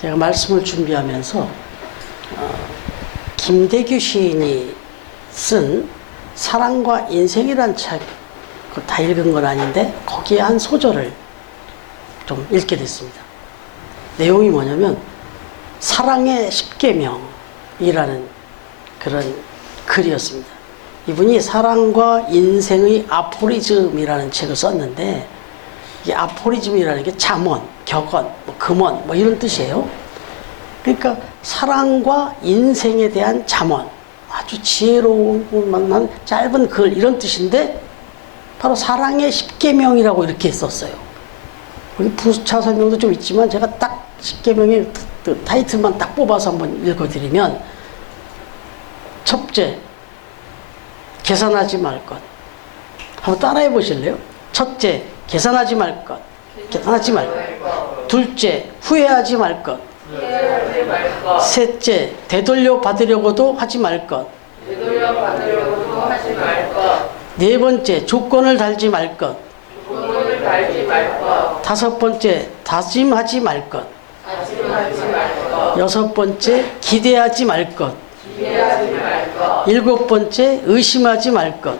제가 말씀을 준비하면서 김대규 시인이 쓴 사랑과 인생이란 책, 다 읽은 건 아닌데 거기에 한 소절을 좀 읽게 됐습니다. 내용이 뭐냐면 사랑의 10계명이라는 그런 글이었습니다. 이분이 사랑과 인생의 아포리즘이라는 책을 썼는데, 이 아포리즘이라는 게 잠언, 격언, 금언 이런 뜻이에요. 그러니까 사랑과 인생에 대한 잠언, 아주 지혜로운 만난 짧은 글 이런 뜻인데 바로 사랑의 10계명이라고 이렇게 썼어요. 여기 부차 설명도 좀 있지만 제가 딱 10계명의 타이틀만 딱 뽑아서 한번 읽어드리면, 첫째, 계산하지 말 것. 한번 따라해 보실래요? 첫째, 계산하지 말 것. 계산하지 말 것. 둘째, 후회하지 말 것. 셋째, 되돌려 받으려고도 하지 말 것. 네 번째, 조건을 달지 말 것. 다섯 번째, 다짐하지 말 것. 여섯 번째, 기대하지 말 것. 일곱 번째, 의심하지 말 것.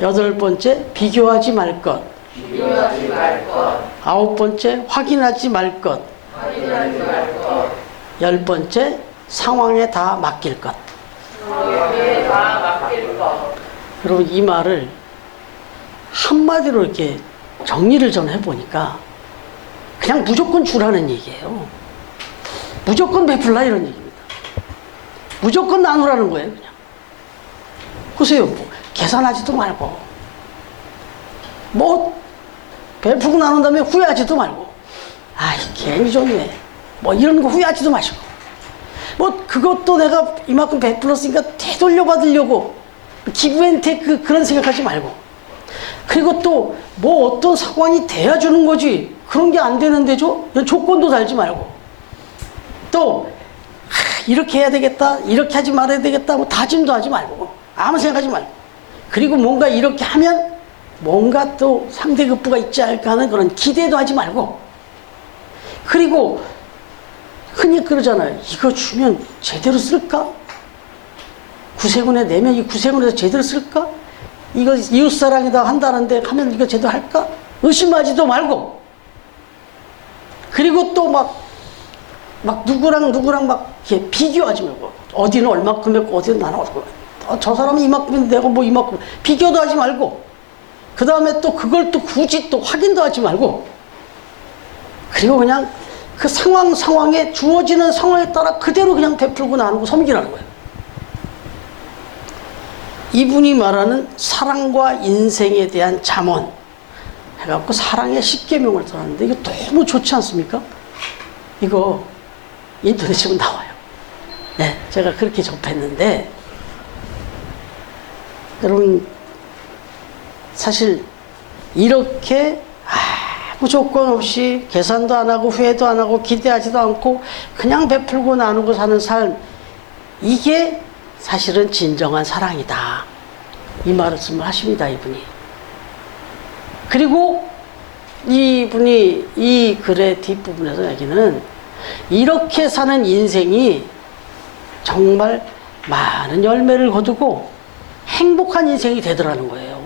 여덟 번째, 비교하지 말 것. 아홉 번째, 확인하지 말 것. 열 번째, 상황에 다 맡길 것. 여러분, 이 말을 한마디로 이렇게 정리를 좀 해보니까 그냥 무조건 주라는 얘기예요. 무조건 베풀라 이런 얘기입니다. 무조건 나누라는 거예요. 그냥 보세요. 계산하지도 말고, 베풀고 나눈 다음에 후회하지도 말고, 아이 괜히 좋네 이런 거 후회하지도 마시고, 그것도 내가 이만큼 베풀었으니까 되돌려 받으려고 기브앤테이크 그런 생각하지 말고, 그리고 또 어떤 상황이 돼야 주는 거지 그런 게 안 되는데 조건도 달지 말고, 또 이렇게 해야 되겠다, 이렇게 하지 말아야 되겠다, 다짐도 하지 말고, 아무 생각하지 말고, 그리고 뭔가 이렇게 하면 뭔가 또 상대급부가 있지 않을까 하는 그런 기대도 하지 말고, 그리고 흔히 그러잖아요. 이거 주면 제대로 쓸까? 구세군에 내면 이 구세군에서 제대로 쓸까? 이거 이웃사랑이다 한다는데 하면 이거 제대로 할까? 의심하지도 말고, 그리고 또 누구랑 이렇게 비교하지 말고, 어디는 얼마큼 했고 어디는 나는 얼마큼, 저 사람은 이만큼인데 내가 이만큼, 비교도 하지 말고, 그 다음에 또 그걸 또 굳이 또 확인도 하지 말고, 그리고 그냥 그 상황에 주어지는 상황에 따라 그대로 그냥 베풀고 나누고 섬기라는 거예요. 이분이 말하는 사랑과 인생에 대한 잠언 해갖고 사랑의 10계명을 들었는데, 이거 너무 좋지 않습니까? 이거 인터넷에 나와요. 네, 제가 그렇게 접했는데, 여러분 사실 이렇게 아무 조건 없이 계산도 안 하고 후회도 안 하고 기대하지도 않고 그냥 베풀고 나누고 사는 삶, 이게 사실은 진정한 사랑이다, 이 말씀을 하십니다, 이분이. 그리고 이분이 이 글의 뒷부분에서 여기는 이렇게 사는 인생이 정말 많은 열매를 거두고 행복한 인생이 되더라는 거예요.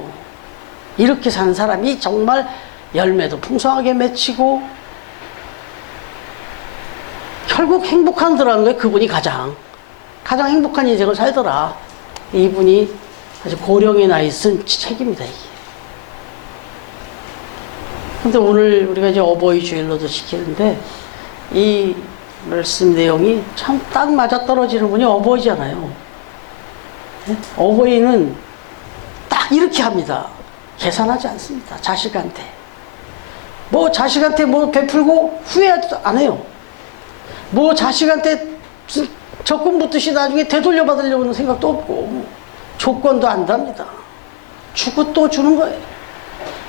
이렇게 사는 사람이 정말 열매도 풍성하게 맺히고 결국 행복하더라는 거예요. 그분이 가장 행복한 인생을 살더라. 이분이 아주 고령의 나이 쓴 책입니다, 이게. 근데 오늘 우리가 이제 어버이 주일로도 지키는데, 이 말씀 내용이 참 딱 맞아 떨어지는 분이 어버이잖아요. 네? 어버이는 딱 이렇게 합니다. 계산하지 않습니다. 자식한테 베풀고 후회하지도 안 해요. 자식한테 무슨 적금 붙듯이 나중에 되돌려 받으려고 하는 생각도 없고, 조건도 안 답니다. 주고 또 주는 거예요.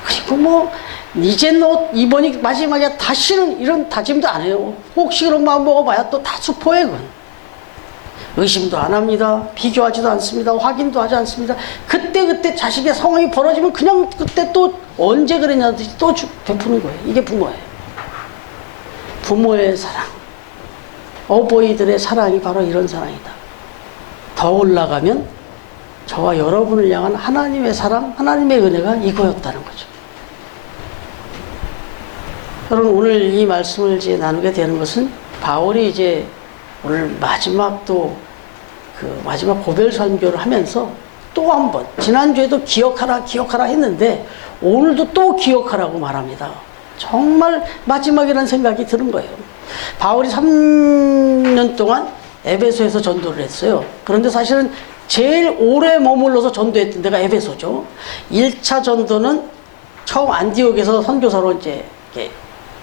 그리고 이제 이번이 마지막이야 다시는 이런 다짐도 안 해요. 혹시 그런 마음 먹어봐야 또 다 수포예요. 그건 의심도 안 합니다. 비교하지도 않습니다. 확인도 하지 않습니다. 그때 자식의 상황이 벌어지면 그냥 그때 또 언제 그랬냐듯이 또 베푸는 거예요. 이게 부모예요. 부모의 사랑, 어버이들의 사랑이 바로 이런 사랑이다. 더 올라가면 저와 여러분을 향한 하나님의 사랑, 하나님의 은혜가 이거였다는 거죠. 여러분, 오늘 이 말씀을 이제 나누게 되는 것은 바울이 이제 오늘 마지막 마지막 고별 선교를 하면서 또 한 번, 지난주에도 기억하라 했는데 오늘도 또 기억하라고 말합니다. 정말 마지막이라는 생각이 드는 거예요. 바울이 3년 동안 에베소에서 전도를 했어요. 그런데 사실은 제일 오래 머물러서 전도했던 데가 에베소죠. 1차 전도는 처음 안디옥에서 선교사로 이제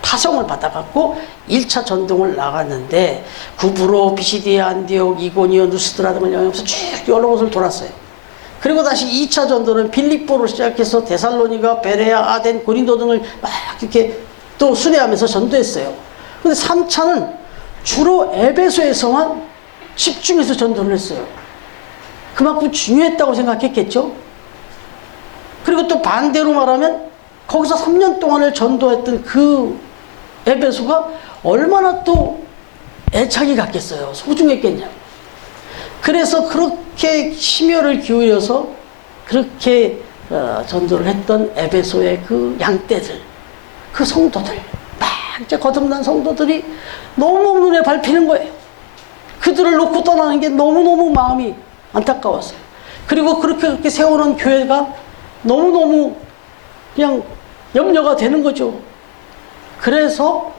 파송을 받아갖고 1차 전동을 나갔는데 구브로, 비시디아, 안디옥, 이고니온, 누스드라 등을 영향하면서 쭉 여러 곳을 돌았어요. 그리고 다시 2차 전도는 빌립보로 시작해서 데살로니가, 베레아, 아덴, 고린도 등을 막 이렇게 또 순회하면서 전도했어요. 근데 3차는 주로 에베소에서만 집중해서 전도를 했어요. 그만큼 중요했다고 생각했겠죠. 그리고 또 반대로 말하면 거기서 3년 동안을 전도했던 그 에베소가 얼마나 또 애착이 갔겠어요. 소중했겠냐. 그래서 그렇게 심혈을 기울여서 그렇게 전도를 했던 에베소의 그 양떼들, 그 성도들, 막 이제 거듭난 성도들이 너무 눈에 밟히는 거예요. 그들을 놓고 떠나는 게 너무너무 마음이 안타까웠어요. 그리고 그렇게 세워놓은 교회가 너무너무 그냥 염려가 되는 거죠. 그래서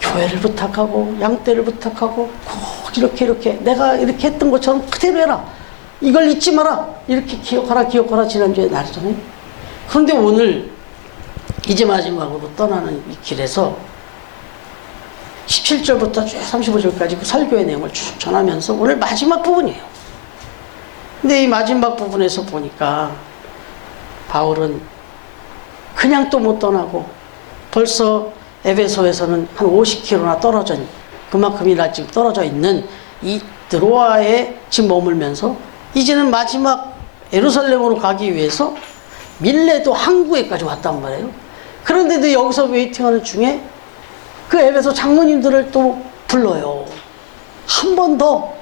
교회를 부탁하고 양떼를 부탁하고 꼭 이렇게 내가 이렇게 했던 것처럼 그대로 해라. 이걸 잊지 마라. 이렇게 기억하라 지난주에 나왔잖아요. 그런데 오늘 이제 마지막으로 떠나는 이 길에서 17절부터 쭉 35절까지 그 설교의 내용을 쭉 전하면서 오늘 마지막 부분이에요. 근데 이 마지막 부분에서 보니까 바울은 그냥 또 못 떠나고 벌써 에베소에서는 한 50km나 떨어져 그만큼이나 지금 떨어져 있는 이 드로아에 지금 머물면서 이제는 마지막 예루살렘으로 가기 위해서 밀레도 항구에까지 왔단 말이에요. 그런데도 여기서 웨이팅하는 중에 그 에베소 장로님들을 또 불러요. 한 번 더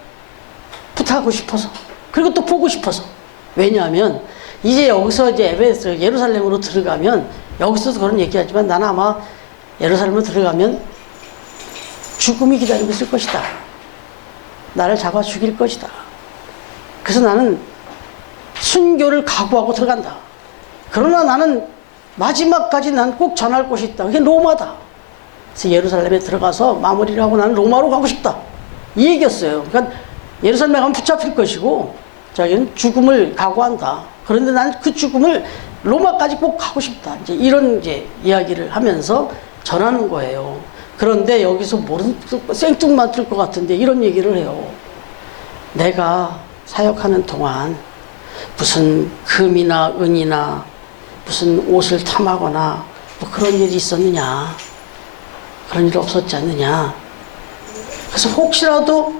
부탁하고 싶어서, 그리고 또 보고 싶어서. 왜냐하면 이제 여기서 이제 에베소 예루살렘으로 들어가면, 여기서도 그런 얘기하지만 나는 아마 예루살렘으로 들어가면 죽음이 기다리고 있을 것이다. 나를 잡아 죽일 것이다. 그래서 나는 순교를 각오하고 들어간다. 그러나 나는 마지막까지 난 꼭 전할 곳이 있다. 그게 로마다. 그래서 예루살렘에 들어가서 마무리를 하고 나는 로마로 가고 싶다. 이 얘기였어요. 그러니까 예루살렘에 가면 붙잡힐 것이고 자기는 죽음을 각오한다. 그런데 난 그 죽음을 로마까지 꼭 가고 싶다. 이제 이런 이야기를 하면서 전하는 거예요. 그런데 여기서 생뚱맞을 것 같은데 이런 얘기를 해요. 내가 사역하는 동안 무슨 금이나 은이나 무슨 옷을 탐하거나 뭐 그런 일이 있었느냐. 그런 일 없었지 않느냐. 그래서 혹시라도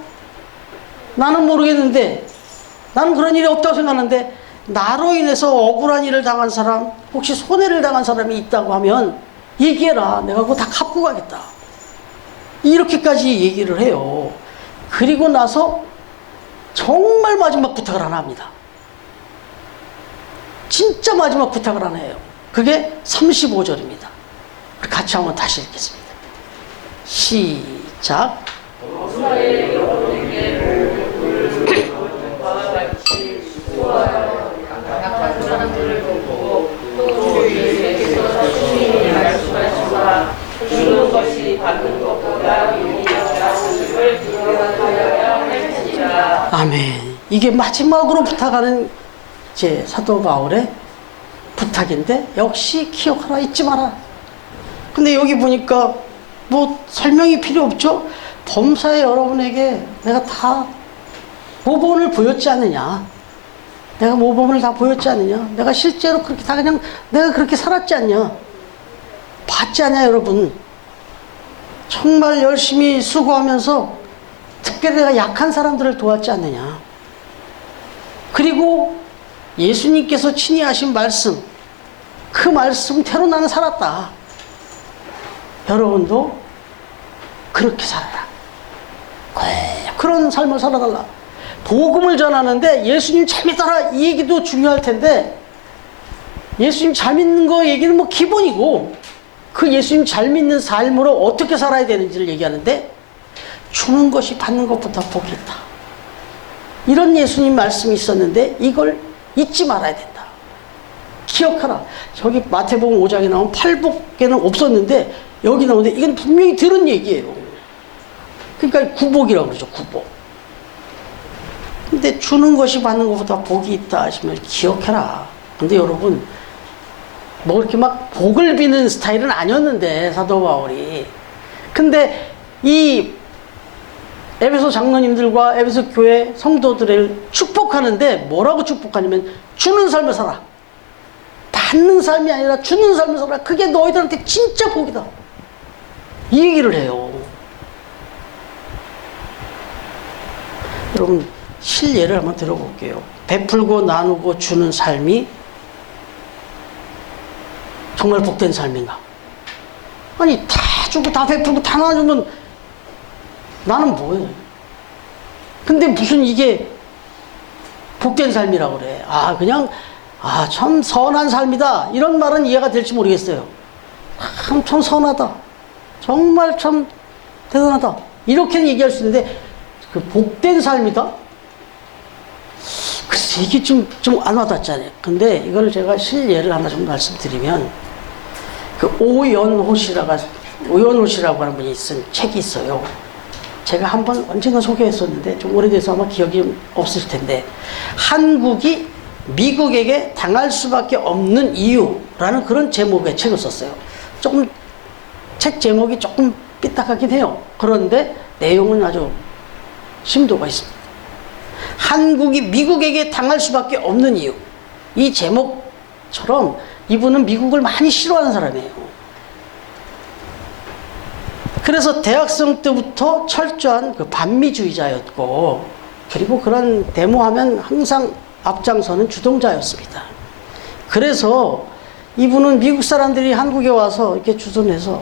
나는 모르겠는데 나는 그런 일이 없다고 생각하는데 나로 인해서 억울한 일을 당한 사람, 혹시 손해를 당한 사람이 있다고 하면 얘기해라. 내가 그거 다 갚고 가겠다. 이렇게까지 얘기를 해요. 그리고 나서 정말 마지막 부탁을 하나 합니다. 진짜 마지막 부탁을 하나 해요. 그게 35절입니다. 같이 한번 다시 읽겠습니다. 시작. 아멘. 이게 마지막으로 부탁하는 사도 바울의 부탁인데 역시 기억하라, 잊지 마라. 근데 여기 보니까 뭐 설명이 필요 없죠? 범사에 여러분에게 내가 다 모범을 보였지 않느냐. 내가 모범을 다 보였지 않느냐. 내가 실제로 그렇게 다 그냥 내가 그렇게 살았지 않냐. 봤지 않냐 여러분. 정말 열심히 수고하면서 특별히 내가 약한 사람들을 도왔지 않느냐. 그리고 예수님께서 친히 하신 말씀, 그 말씀대로 나는 살았다. 여러분도 그렇게 살아라. 꼭 그런 삶을 살아달라. 복음을 전하는데 예수님 잘 믿어라 이 얘기도 중요할 텐데, 예수님 잘 믿는 거 얘기는 뭐 기본이고, 그 예수님 잘 믿는 삶으로 어떻게 살아야 되는지를 얘기하는데, 주는 것이 받는 것보다 복이 있다. 이런 예수님 말씀이 있었는데 이걸 잊지 말아야 된다. 기억하라. 저기 마태복음 5장에 나온 팔복에는 없었는데 여기 나오는데 이건 분명히 들은 얘기예요. 그러니까 구복이라고 그러죠. 구복. 근데 주는 것이 받는 것보다 복이 있다 하시면 기억해라. 근데 여러분, 뭐 그렇게 막 복을 비는 스타일은 아니었는데 사도 바울이. 근데 이 에베소 장로님들과 에베소 교회 성도들을 축복하는데 뭐라고 축복하냐면, 주는 삶을 살아. 받는 삶이 아니라 주는 삶을 살아. 그게 너희들한테 진짜 복이다. 이 얘기를 해요. 여러분, 실예를 한번 들어볼게요. 베풀고 나누고 주는 삶이 정말 복된 삶인가? 아니, 다 주고 다 베풀고 다 나누면 나는 뭐예요? 근데 무슨 이게 복된 삶이라고 그래. 참 선한 삶이다. 이런 말은 이해가 될지 모르겠어요. 참 선하다. 정말 참 대단하다. 이렇게는 얘기할 수 있는데, 그 복된 삶이다? 글쎄, 이게 좀 안 와닿잖아요. 근데 이걸 제가 실예를 하나 좀 말씀드리면, 그 오연호 씨라고 하는 분이 쓴 책이 있어요. 제가 한번 언젠가 소개했었는데 좀 오래돼서 아마 기억이 없을 텐데, 한국이 미국에게 당할 수밖에 없는 이유라는 그런 제목의 책을 썼어요. 조금 책 제목이 조금 삐딱하긴 해요. 그런데 내용은 아주 심도가 있습니다. 한국이 미국에게 당할 수밖에 없는 이유. 이 제목처럼 이분은 미국을 많이 싫어하는 사람이에요. 그래서 대학생 때부터 철저한 그 반미주의자였고, 그리고 그런 데모하면 항상 앞장서는 주동자였습니다. 그래서 이분은 미국 사람들이 한국에 와서 이렇게 주둔해서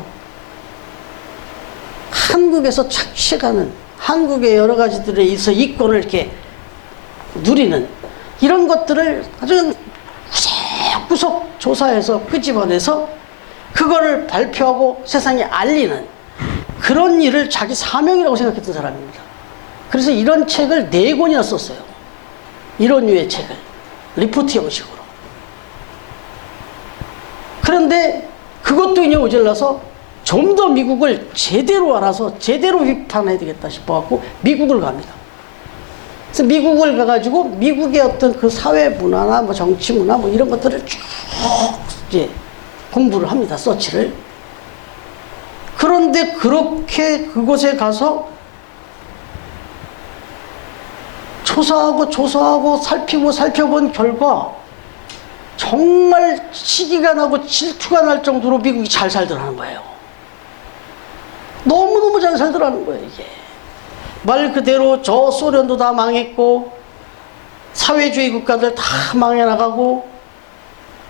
한국에서 착취하는, 한국의 여러 가지들에 있어 이권을 이렇게 누리는 이런 것들을 아주 구석구석 조사해서 끄집어내서 그거를 발표하고 세상에 알리는 그런 일을 자기 사명이라고 생각했던 사람입니다. 그래서 이런 책을 4권이나 썼어요. 이런 류의 책을 리포트 형식으로. 그런데 그것도 이제 모자라서 좀 더 미국을 제대로 알아서 제대로 비판해야 되겠다 싶어갖고 미국을 갑니다. 그래서 미국을 가가지고 미국의 어떤 그 사회 문화나 뭐 정치 문화 뭐 이런 것들을 쭉 이제 공부를 합니다. 서치를. 그런데 그렇게 그곳에 가서 조사하고 살펴본 결과 정말 시기가 나고 질투가 날 정도로 미국이 잘 살더라는 거예요. 너무너무 잘 살더라는 거예요, 이게. 말 그대로 저 소련도 다 망했고, 사회주의 국가들 다 망해나가고,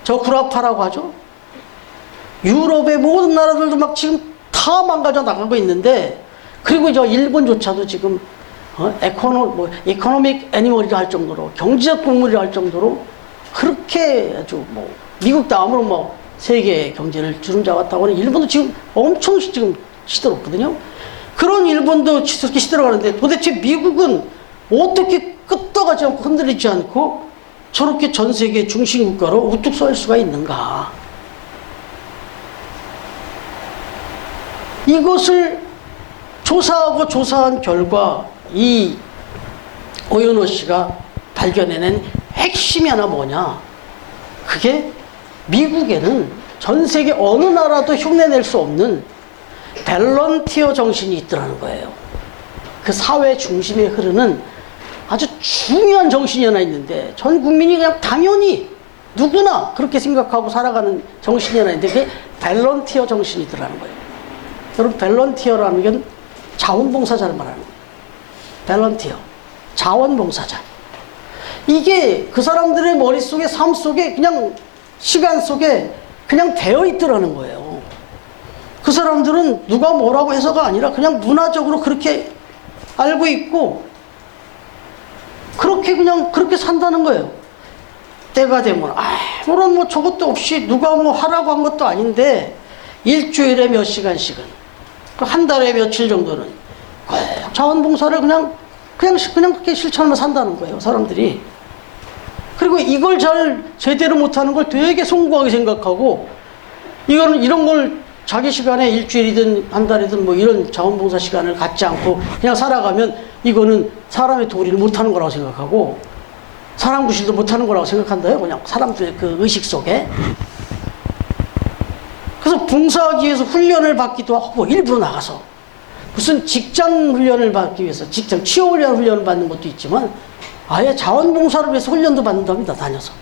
저 구라파라고 하죠. 유럽의 모든 나라들도 막 지금 다 망가져 나가고 있는데, 그리고 저 일본조차도 지금 이코노믹 애니멀이라 할 정도로, 경제적 동물이라 할 정도로 그렇게 아주 뭐 미국 다음으로 뭐 세계 경제를 주름잡았다고 하는 일본도 지금 엄청 지금 시들었거든요. 그런 일본도 그렇게 시들어가는데 도대체 미국은 어떻게 끄떡하지 않고 흔들리지 않고 저렇게 전 세계 중심 국가로 우뚝 설 수가 있는가? 이것을 조사한 결과 이 오연호 씨가 발견해낸 핵심이 하나 뭐냐? 그게 미국에는 전 세계 어느 나라도 흉내낼 수 없는 밸런티어 정신이 있더라는 거예요. 그 사회 중심에 흐르는 아주 중요한 정신이 하나 있는데, 전 국민이 그냥 당연히 누구나 그렇게 생각하고 살아가는 정신이 하나 있는데, 그게 밸런티어 정신이더라는 거예요. 여러분, 밸런티어라는 건 자원봉사자를 말하는 거예요. 밸런티어, 자원봉사자. 이게 그 사람들의 머릿속에, 삶 속에, 그냥 시간 속에 그냥 되어 있더라는 거예요. 그 사람들은 누가 뭐라고 해서가 아니라 그냥 문화적으로 그렇게 알고 있고 그렇게 그냥 그렇게 산다는 거예요. 때가 되면 아무런 뭐 저것도 없이 누가 뭐 하라고 한 것도 아닌데 일주일에 몇 시간씩은 한 달에 며칠 정도는 자원봉사를 그냥 그렇게 실천하며 산다는 거예요, 사람들이. 그리고 이걸 잘 제대로 못하는 걸 되게 숭고하게 생각하고 이런 걸 자기 시간에 일주일이든 한 달이든 뭐 이런 자원봉사 시간을 갖지 않고 그냥 살아가면 이거는 사람의 도리를 못하는 거라고 생각하고 사람 구실도 못하는 거라고 생각한다요. 그냥 사람들 그 의식 속에. 그래서 봉사하기 위해서 훈련을 받기도 하고 일부러 나가서 무슨 직장 훈련을 받기 위해서 직장 취업 훈련을 받는 것도 있지만 아예 자원봉사를 위해서 훈련도 받는답니다. 다녀서.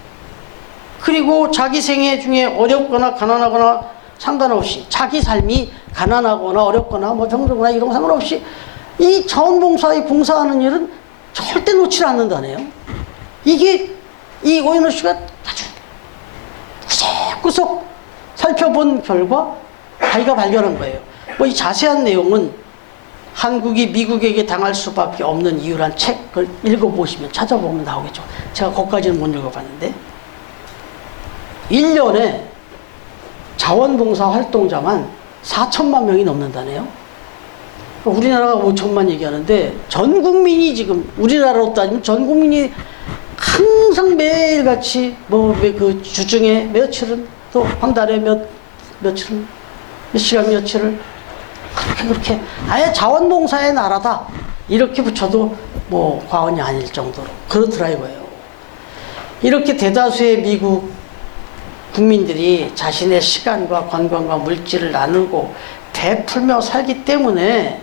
그리고 자기 생애 중에 어렵거나 가난하거나 상관없이 자기 삶이 가난하거나 어렵거나 뭐 병들거나 이런 거 상관없이 이 자원봉사에 봉사하는 일은 절대 놓치지 않는다네요. 이게 이 오연호 씨가 아주 구석구석 살펴본 결과 자기가 발견한 거예요. 뭐 이 자세한 내용은 한국이 미국에게 당할 수밖에 없는 이유란 책을 읽어보시면 찾아보면 나오겠죠. 제가 거기까지는 못 읽어봤는데 1년에 자원봉사 활동자만 4천만 명이 넘는다네요. 우리나라가 5천만 얘기하는데 전 국민이 지금 우리나라로 따지면 전 국민이 항상 매일같이 뭐 그 주중에 며칠은 또 한 달에 며칠은 몇 시간 며칠을 그렇게 아예 자원봉사의 나라다 이렇게 붙여도 뭐 과언이 아닐 정도로 그렇더라 이거예요. 이렇게 대다수의 미국 국민들이 자신의 시간과 관광과 물질을 나누고 베풀며 살기 때문에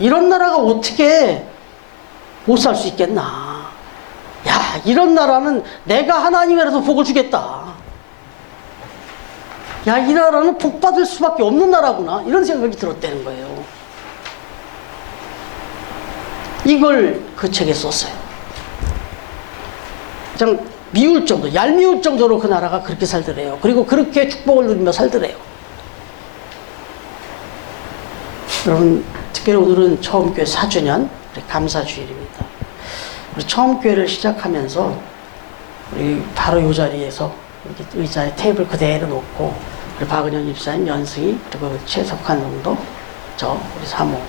이런 나라가 어떻게 못 살 수 있겠나. 야, 이런 나라는 내가 하나님이라도 복을 주겠다. 야, 이 나라는 복 받을 수밖에 없는 나라구나. 이런 생각이 들었다는 거예요. 이걸 그 책에 썼어요. 그냥 미울 정도, 얄미울 정도로 그 나라가 그렇게 살더래요. 그리고 그렇게 축복을 누리며 살더래요. 여러분, 특별히 오늘은 처음교회 4주년 감사주일입니다. 우리 처음교회를 시작하면서 우리 바로 이 자리에서 이렇게 의자에 테이블 그대로 놓고 우리 박은영 집사님, 연승이 그리고 최석환 정도 우리 사모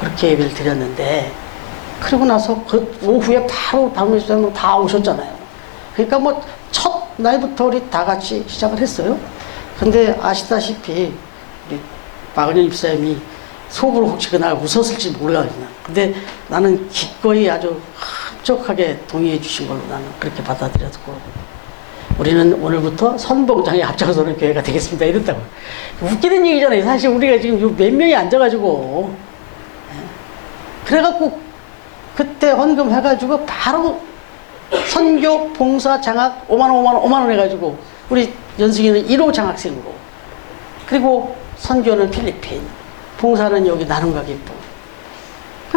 그렇게 예배를 드렸는데 그러고 나서 그 오후에 바로 박은영 집사님 다 오셨잖아요. 그러니까 뭐 첫 날부터 우리 다 같이 시작을 했어요. 근데 아시다시피 우리 박은영 집사님이 속으로 혹시 그날 웃었을지 몰라요. 근데 나는 기꺼이 아주 흡족하게 동의해 주신 걸로 나는 그렇게 받아들였고 우리는 오늘부터 선봉장에 앞장서는 교회가 되겠습니다. 이랬다고. 웃기는 얘기잖아요. 사실 우리가 지금 몇 명이 앉아가지고 그래갖고 그때 헌금 해가지고 바로 선교 봉사 장학 5만 원 해가지고 우리 연승이는 1호 장학생으로 그리고 선교는 필리핀 봉사는 여기 나눔과 기쁨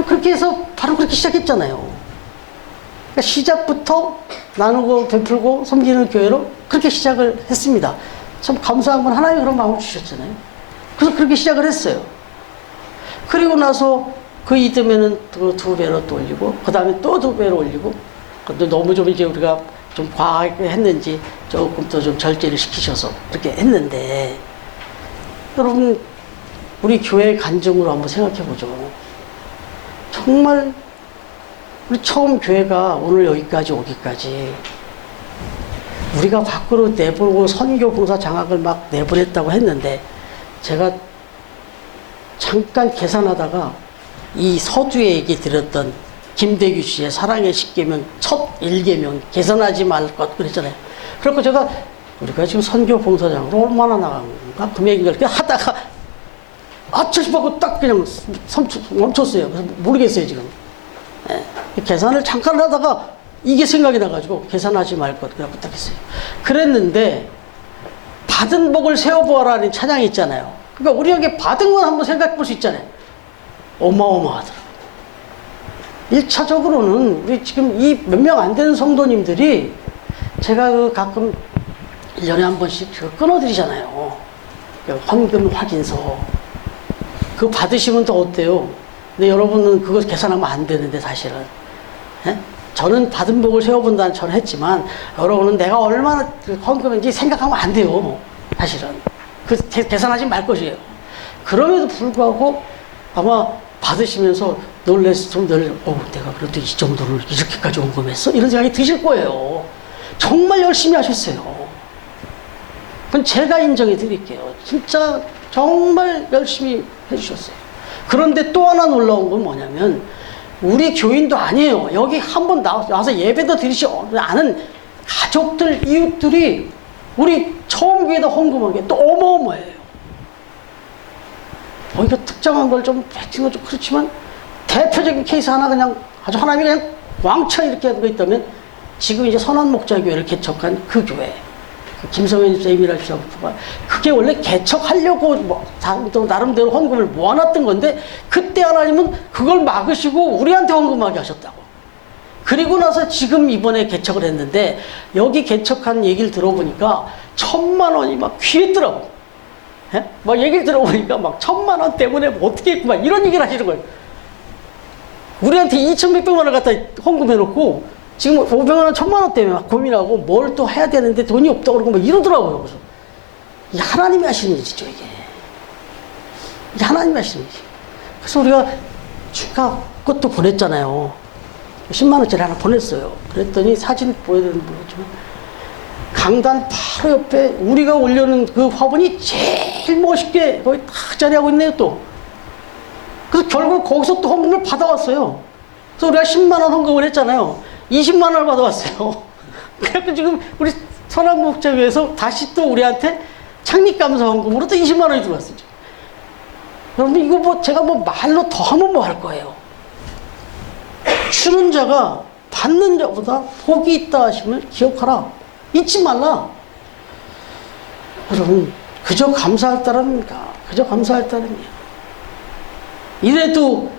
그렇게 해서 바로 그렇게 시작했잖아요. 그러니까 시작부터 나누고 베풀고 섬기는 교회로 그렇게 시작을 했습니다. 참 감사한 건 하나님이 그런 마음을 주셨잖아요. 그래서 그렇게 시작을 했어요. 그리고 나서 그 이듬해는 또 2배로 또 올리고 그 다음에 또 2배로 올리고 근데 너무 좀 이제 우리가 좀 과하게 했는지 조금 더 좀 절제를 시키셔서 그렇게 했는데 여러분 우리 교회 간증으로 한번 생각해 보죠. 정말 우리 처음 교회가 오늘 여기까지 오기까지 우리가 밖으로 내보고 선교 봉사 장학을 막 내보냈다고 했는데 제가 잠깐 계산하다가 이 서두에 얘기 드렸던 김대규 씨의 사랑의 10계명 첫 1계명 계산하지 말 것 그랬잖아요. 그래서 제가 우리가 지금 선교 봉사장으로 얼마나 나간가 금액인가 이렇게 하다가 70하고 딱 그냥 멈췄어요. 그래서 모르겠어요 지금. 계산을 잠깐 하다가 이게 생각이 나가지고 계산하지 말 것 그냥 부탁했어요. 그랬는데 받은 복을 세워보아라는 찬양이 있잖아요. 그러니까 우리에게 받은 건 한번 생각해 볼 수 있잖아요. 어마어마하더라고요. 1차적으로는 우리 지금 이 몇 명 안 되는 성도님들이 제가 그 가끔 1년에 한 번씩 끊어드리잖아요. 헌금 확인서 그거 받으시면 더 어때요? 근데 여러분은 그거 계산하면 안 되는데 사실은 예? 저는 받은 복을 세워본다는 저는 했지만 여러분은 내가 얼마나 헌금인지 생각하면 안 돼요. 사실은 그 계산하지 말 것이에요. 그럼에도 불구하고 아마 받으시면서 내가 그래도 이 정도를 이렇게까지 헌금했어? 이런 생각이 드실 거예요. 정말 열심히 하셨어요. 그건 제가 인정해 드릴게요. 진짜 정말 열심히 해주셨어요. 그런데 또 하나 놀라운 건 뭐냐면 우리 교인도 아니에요. 여기 한번 나와서 예배도 드리지 않은 가족들, 이웃들이 우리 처음 교회에다 헌금한 게 또 어마어마해요. 이거 특정한 걸 좀 뱉은 건 좀 그렇지만 대표적인 케이스 하나 그냥 아주 하나님이 그냥 왕창 이렇게 하고 있다면 지금 이제 선한목자교회를 개척한 그 교회 김성현 집사님이라 주셔서 그게 원래 개척하려고 뭐 나름대로 헌금을 모아놨던 건데 그때 하나님은 그걸 막으시고 우리한테 헌금하게 하셨다고. 그리고 나서 지금 이번에 개척을 했는데 여기 개척한 얘기를 들어보니까 1,000만 원이 막 귀했더라고. 예? 막 얘기를 들어보니까 막 1,000만 원 때문에 뭐 어떻게 했고 막 이런 얘기를 하시는 거예요. 우리한테 2,100만 원을 갖다 헌금해놓고 지금 500만 원, 1,000만 원 때문에 막 고민하고 뭘 또 해야 되는데 돈이 없다고 그러고 막 이러더라고요. 그래서 이게 하나님이 하시는 일이죠, 이게. 이게 하나님이 하시는 일이죠. 그래서 우리가 축하 것도 보냈잖아요. 10만 원짜리 하나 보냈어요. 그랬더니 사진 보여드리는 모르겠지만 강단 바로 옆에 우리가 올려놓은 그 화분이 제일 멋있게 거의 딱 자리하고 있네요, 또. 그래서 결국 거기서 또 헌금을 받아왔어요. 그래서 우리가 10만 원 헌금을 했잖아요. 20만 원을 받아왔어요. 그래서 지금 우리 선한목자교회에서 다시 또 우리한테 창립감사 헌금으로 또 20만 원이 들어왔어요. 여러분, 이거 뭐 제가 뭐 말로 더 하면 뭐 할 거예요. 주는 자가 받는 자보다 복이 있다 하심을 기억하라. 잊지 말라. 여러분, 그저 감사할 따름입니까? 그저 감사할 따름이에요. 이래도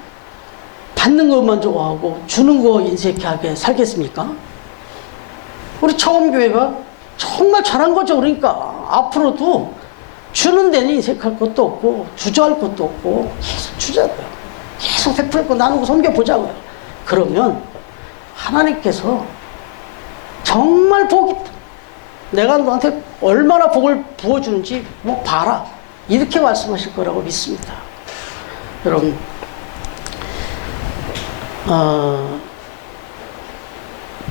받는 것만 좋아하고 주는 거 인색하게 살겠습니까? 우리 처음 교회가 정말 잘한 거죠. 그러니까 앞으로도 주는 데는 인색할 것도 없고 주저할 것도 없고 계속 주자고요. 계속 베풀고 나누고 섬겨보자고요. 그러면 하나님께서 정말 복이 있다. 내가 너한테 얼마나 복을 부어주는지 뭐 봐라. 이렇게 말씀하실 거라고 믿습니다. 여러분,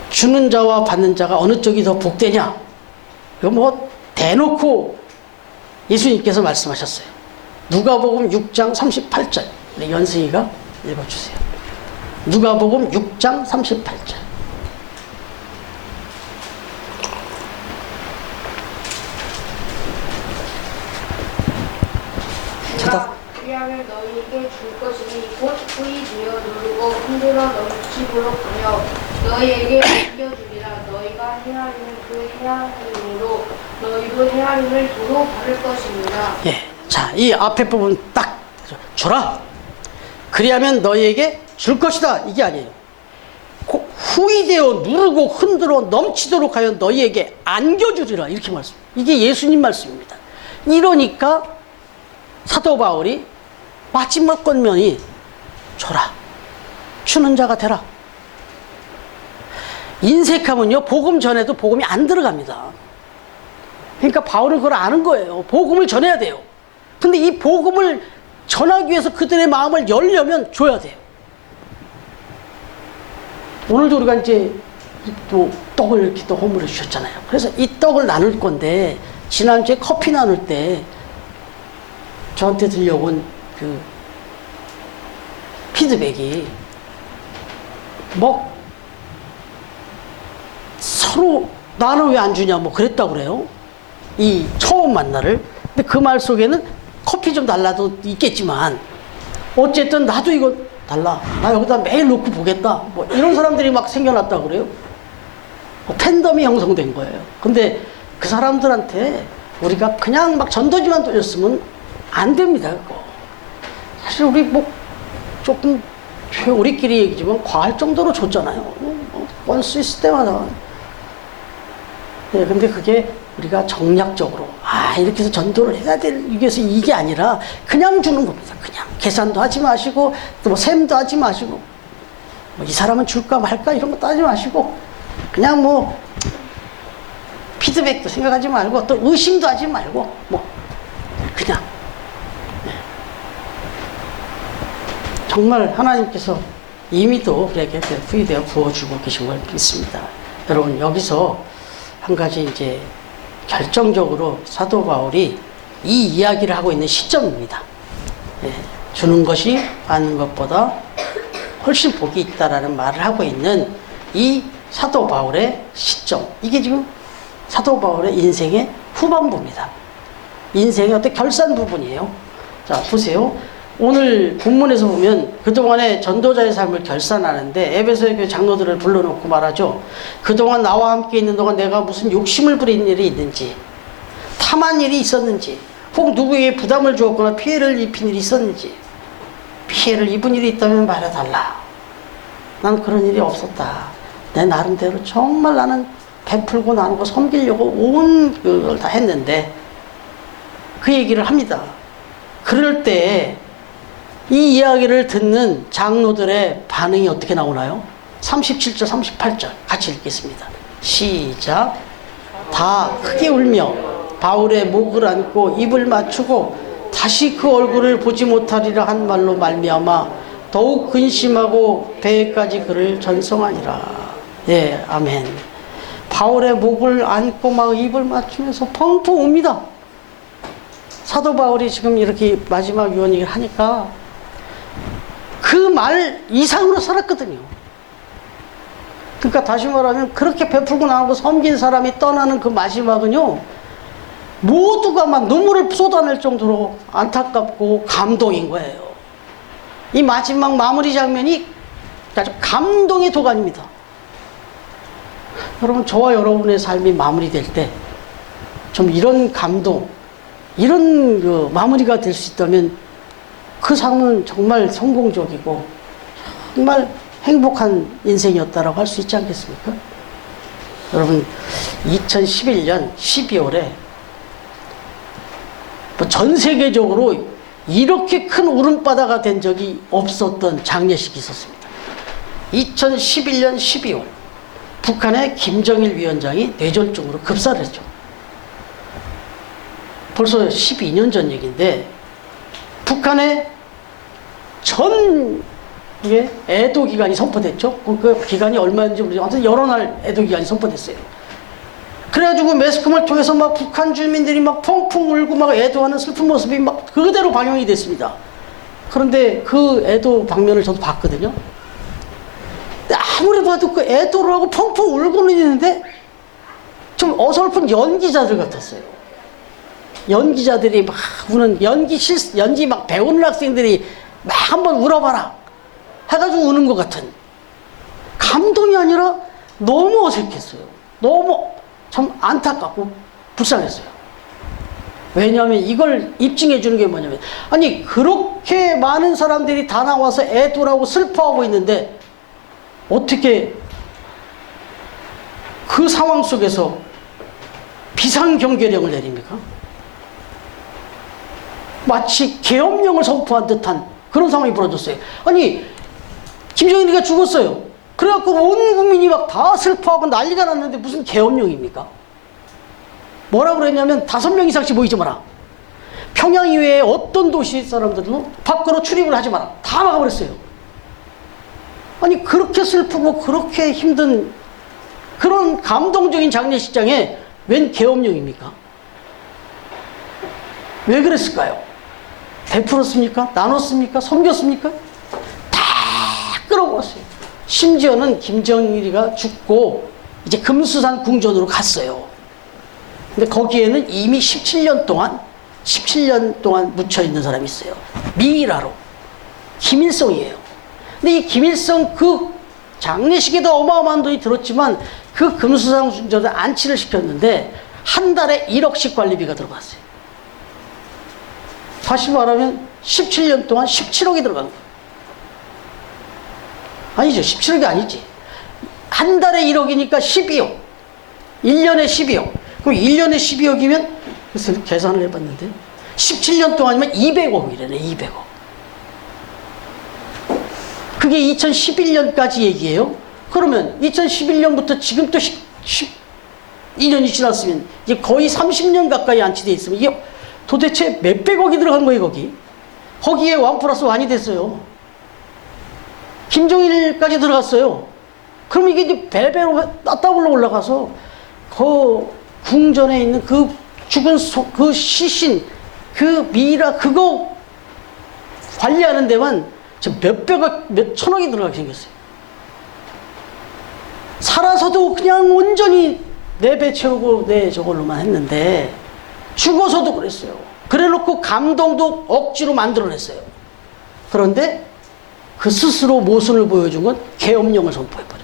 주는 자와 받는 자가 어느 쪽이 더 복되냐? 이거 뭐 대놓고 예수님께서 말씀하셨어요. 누가복음 6장 38절. 우리 연승이가 읽어주세요. 누가복음 6장 38절. 그리하면 너희에게 줄 것이니 곧 후히 되어 누르고 흔들어 넘치도록 하며 너희에게 안겨주리라. 너희가 헤아리는 그 헤아림으로 너희도 헤아림을 도로 받을 것입니다. 예, 자, 이 앞에 부분 딱 주라. 그리하면 너희에게 줄 것이다. 이게 아니에요. 후히 되어 누르고 흔들어 넘치도록 하여 너희에게 안겨주리라. 이렇게 말씀. 이게 예수님 말씀입니다. 이러니까 사도 바울이 마지막 권면이 줘라. 주는 자가 되라. 인색하면요, 복음 전에도 복음이 안 들어갑니다. 그러니까 바울은 그걸 아는 거예요. 복음을 전해야 돼요. 근데 이 복음을 전하기 위해서 그들의 마음을 열려면 줘야 돼요. 오늘도 우리가 이제 또 떡을 이렇게 또 허물어 주셨잖아요. 그래서 이 떡을 나눌 건데, 지난주에 커피 나눌 때 저한테 들려온 그 피드백이 뭐 서로 나는 왜 안 주냐 뭐 그랬다고 그래요. 이 처음 만나를. 근데 그 말 속에는 커피 좀 달라도 있겠지만 어쨌든 나도 이거 달라. 나 여기다 매일 놓고 보겠다. 뭐 이런 사람들이 막 생겨났다고 그래요. 팬덤이 형성된 거예요. 근데 그 사람들한테 우리가 그냥 막 전도지만 돌렸으면 안 됩니다, 그거. 사실 우리 뭐 조금 우리끼리 얘기지만 과할 정도로 줬잖아요. 원수 있을 때마다. 네, 근데 그게 우리가 정략적으로 이렇게 해서 전도를 해야 될, 이게 아니라 그냥 주는 겁니다. 그냥 계산도 하지 마시고, 또 뭐 셈도 하지 마시고, 뭐 이 사람은 줄까 말까 이런 거 따지지 마시고, 그냥 뭐 피드백도 생각하지 말고, 또 의심도 하지 말고, 뭐 그냥 정말 하나님께서 이미도 우리에게 후이되어 부어주고 계신 걸 믿습니다. 여러분, 여기서 한 가지 이제 결정적으로 사도 바울이 이 이야기를 하고 있는 시점입니다. 주는 것이 받는 것보다 훨씬 복이 있다라는 말을 하고 있는 이 사도 바울의 시점. 이게 지금 사도 바울의 인생의 후반부입니다. 인생의 어떤 결산 부분이에요. 자, 보세요. 오늘 본문에서 보면 그동안의 전도자의 삶을 결산하는데 에베소의 교회 장로들을 불러놓고 말하죠. 그동안 나와 함께 있는 동안 내가 무슨 욕심을 부린 일이 있는지, 탐한 일이 있었는지, 혹 누구에게 부담을 주었거나 피해를 입힌 일이 있었는지, 피해를 입은 일이 있다면 말해달라. 난 그런 일이 없었다. 내 나름대로 정말 나는 베풀고 나누고 섬기려고 온 그걸 다 했는데, 그 얘기를 합니다. 그럴 때 이 이야기를 듣는 장로들의 반응이 어떻게 나오나요? 37절, 38절 같이 읽겠습니다. 시작. 다 크게 울며 바울의 목을 안고 입을 맞추고 다시 그 얼굴을 보지 못하리라 한 말로 말미암아 더욱 근심하고 배에까지 그를 전송하니라. 예, 아멘. 바울의 목을 안고 막 입을 맞추면서 펑펑 웁니다. 사도 바울이 지금 이렇게 마지막 유언 얘기를 하니까 그 말 이상으로 살았거든요. 그러니까 다시 말하면 그렇게 베풀고 나오고 섬긴 사람이 떠나는 그 마지막은요, 모두가 막 눈물을 쏟아낼 정도로 안타깝고 감동인 거예요. 이 마지막 마무리 장면이 아주 감동의 도가니입니다. 여러분, 저와 여러분의 삶이 마무리될 때 좀 이런 감동, 이런 그 마무리가 될 수 있다면 그 삶은 정말 성공적이고 정말 행복한 인생이었다라고 할 수 있지 않겠습니까? 여러분, 2011년 12월에 전 세계적으로 이렇게 큰 울음바다가 된 적이 없었던 장례식이 있었습니다. 2011년 12월 북한의 김정일 위원장이 뇌졸중으로 급사를 했죠. 벌써 12년 전 얘기인데 북한의 전 애도 기간이 선포됐죠. 그 기간이 얼마인지 모르지만 아무튼 여러 날 애도 기간이 선포됐어요. 그래가지고 매스컴을 통해서 막 북한 주민들이 막 펑펑 울고 막 애도하는 슬픈 모습이 막 그대로 방영이 됐습니다. 그런데 그 애도 방면을 저도 봤거든요. 아무리 봐도 그 애도를 하고 펑펑 울고는 있는데 좀 어설픈 연기자들 같았어요. 연기자들이 막 우는 연기 막 배우는 학생들이 막 한번 울어봐라 해가지고 우는 것 같은, 감동이 아니라 너무 어색했어요. 너무 참 안타깝고 불쌍했어요. 왜냐하면 이걸 입증해 주는 게 뭐냐면, 아니 그렇게 많은 사람들이 다 나와서 애도라고 슬퍼하고 있는데 어떻게 그 상황 속에서 비상경계령을 내립니까? 마치 계엄령을 선포한 듯한 그런 상황이 벌어졌어요. 아니 김정일이가 죽었어요. 그래갖고 온 국민이 막 다 슬퍼하고 난리가 났는데 무슨 계엄령입니까? 뭐라고 그랬냐면 5명 이상씩 모이지 마라. 평양 이외에 어떤 도시 사람들도 밖으로 출입을 하지 마라. 다 막아버렸어요. 아니 그렇게 슬프고 그렇게 힘든 그런 감동적인 장례식장에 웬 계엄령입니까? 왜 그랬을까요? 베풀었습니까? 나눴습니까? 섬겼습니까? 다 끌어모았어요. 심지어는 김정일이가 죽고 이제 금수산 궁전으로 갔어요. 근데 거기에는 이미 17년 동안 묻혀있는 사람이 있어요. 미이라로. 김일성이에요. 근데 이 김일성 그 장례식에도 어마어마한 돈이 들었지만 그 금수산 궁전에 안치를 시켰는데 한 달에 1억씩 관리비가 들어갔어요. 다시 말하면 17년 동안 17억이 들어간 거예요. 아니죠. 17억이 아니지. 한 달에 1억이니까 12억. 1년에 12억. 그럼 1년에 12억이면 그래서 계산을 해봤는데 17년 동안이면 200억이래네. 200억. 그게 2011년까지 얘기예요. 그러면 2011년부터 지금 또 12년이 지났으면 이제 거의 30년 가까이 안치돼 있으면 이게 도대체 몇백억이 들어간 거예요, 거기. 거기에 1 플러스 1이 됐어요. 김정일까지 들어갔어요. 그럼 이게 이제 배배로 따따블로 올라가서 그 궁전에 있는 그 죽은 그 시신, 그 미라, 그거 관리하는 데만 몇백억, 몇천억이 들어가게 생겼어요. 살아서도 그냥 온전히 내 배 채우고 내 저걸로만 했는데 죽어서도 그랬어요. 그래놓고 감동도 억지로 만들어냈어요. 그런데 그 스스로 모순을 보여준 건 계엄령을 선포해버렸다.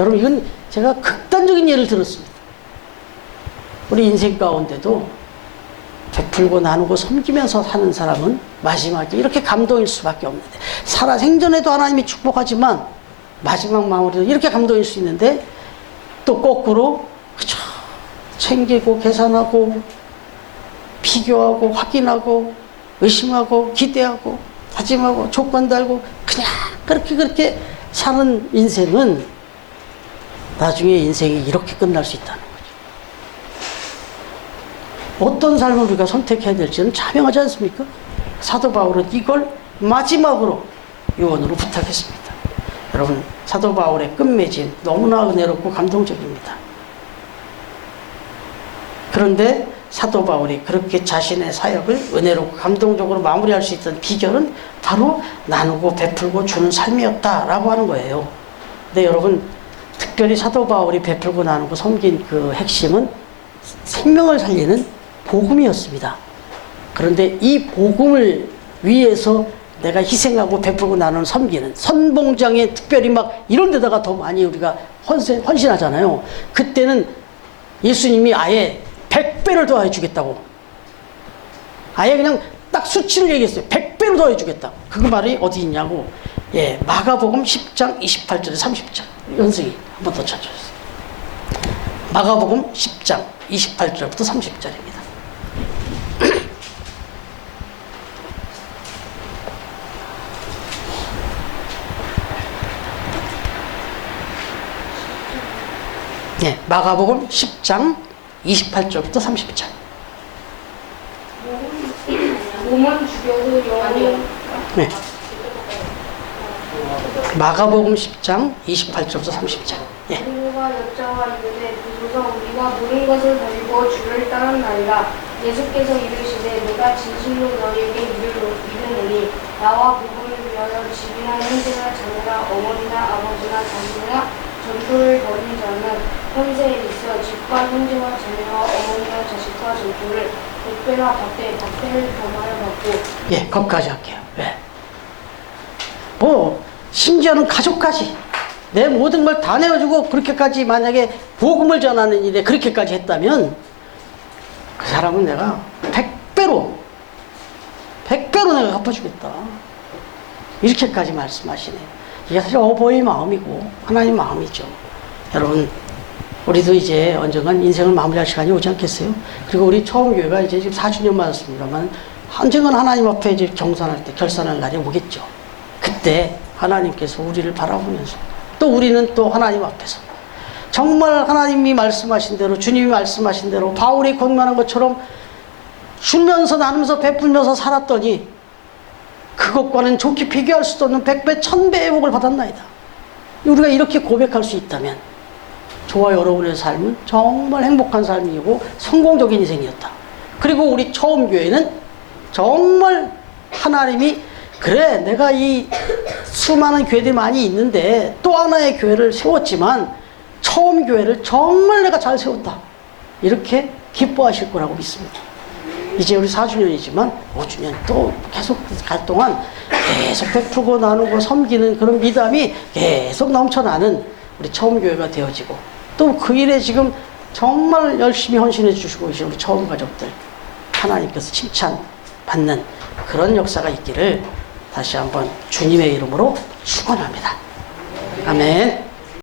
여러분, 이건 제가 극단적인 예를 들었습니다. 우리 인생 가운데도 베풀고 나누고 섬기면서 사는 사람은 마지막에 이렇게 감동일 수밖에 없는데, 살아 생전에도 하나님이 축복하지만 마지막 마무리도 이렇게 감동일 수 있는데, 또 거꾸로 그저 챙기고 계산하고 비교하고 확인하고 의심하고 기대하고 다짐하고 조건 달고 그냥 그렇게 사는 인생은 나중에 인생이 이렇게 끝날 수 있다는 거죠. 어떤 삶을 우리가 선택해야 될지는 자명하지 않습니까? 사도 바울은 이걸 마지막으로 요원으로 부탁했습니다. 여러분, 사도 바울의 끝맺음 너무나 은혜롭고 감동적입니다. 그런데 사도 바울이 그렇게 자신의 사역을 은혜롭고 감동적으로 마무리할 수 있던 비결은 바로 나누고 베풀고 주는 삶이었다라고 하는 거예요. 근데 여러분, 특별히 사도 바울이 베풀고 나누고 섬긴 그 핵심은 생명을 살리는 복음이었습니다. 그런데 이 복음을 위해서 내가 희생하고 베풀고 나누는 섬기는 선봉장에 특별히 막 이런 데다가 더 많이 우리가 헌신하잖아요. 그때는 예수님이 아예 100배를 더해 주겠다고, 아예 그냥 딱 수치를 얘기했어요. 100배로 더해 주겠다. 그 말이 어디 있냐고, 예, 마가복음 10장 28절에 30절. 연승이 한 번 더 찾아주세요. 마가복음 10장 28절부터 30절입니다. 네, 마가복음 10장 28절부터 30절. 몸은 죽여도 영원히. 네. 마가복음 10장 28절부터 30절. 예. 우리가 여자와 이르되 비로소 우리가 모든 것을 버리고 주를 따랐나이다. 예수께서 이르시되 내가 진실로 너희에게 이르노니 나와 복음을 위하여 집이나 형제나 자녀나 어머니나 아버지나 자식이나 전토를 벌인 자는 현세에 있어 집과 형제와 자녀와 어머니와 자식과 전토를 100배나 박대를 범하여 받고. 예, 거기까지 할게요. 예. 뭐 심지어는 가족까지 내 모든 걸 다 내어주고 그렇게까지 만약에 복음을 전하는 일에 그렇게까지 했다면 그 사람은 내가 100배로 내가 갚아주겠다. 이렇게까지 말씀하시네요. 이게 사실 어버이의 마음이고 하나님 마음이죠. 여러분, 우리도 이제 언젠간 인생을 마무리할 시간이 오지 않겠어요? 그리고 우리 처음 교회가 이제 지금 4주년 맞았습니다만 언젠간 하나님 앞에 이제 경산할 때 결산할 날이 오겠죠. 그때 하나님께서 우리를 바라보면서 또 우리는 또 하나님 앞에서 정말 하나님이 말씀하신 대로, 주님이 말씀하신 대로 바울이 권면한 것처럼 주면서 나누면서 베풀면서 살았더니 그것과는 좋게 비교할 수도 없는 100배, 1000배의 복을 받았나이다. 우리가 이렇게 고백할 수 있다면 저와 여러분의 삶은 정말 행복한 삶이고 성공적인 인생이었다. 그리고 우리 처음 교회는 정말 하나님이 그래, 내가 이 수많은 교회들이 많이 있는데 또 하나의 교회를 세웠지만 처음 교회를 정말 내가 잘 세웠다. 이렇게 기뻐하실 거라고 믿습니다. 이제 우리 4주년이지만 5주년 또 계속 갈 동안 계속 베풀고 나누고 섬기는 그런 미담이 계속 넘쳐나는 우리 처음 교회가 되어지고, 또 그 일에 지금 정말 열심히 헌신해 주시고 계신 우리 처음 가족들 하나님께서 칭찬받는 그런 역사가 있기를 다시 한번 주님의 이름으로 축원합니다. 아멘.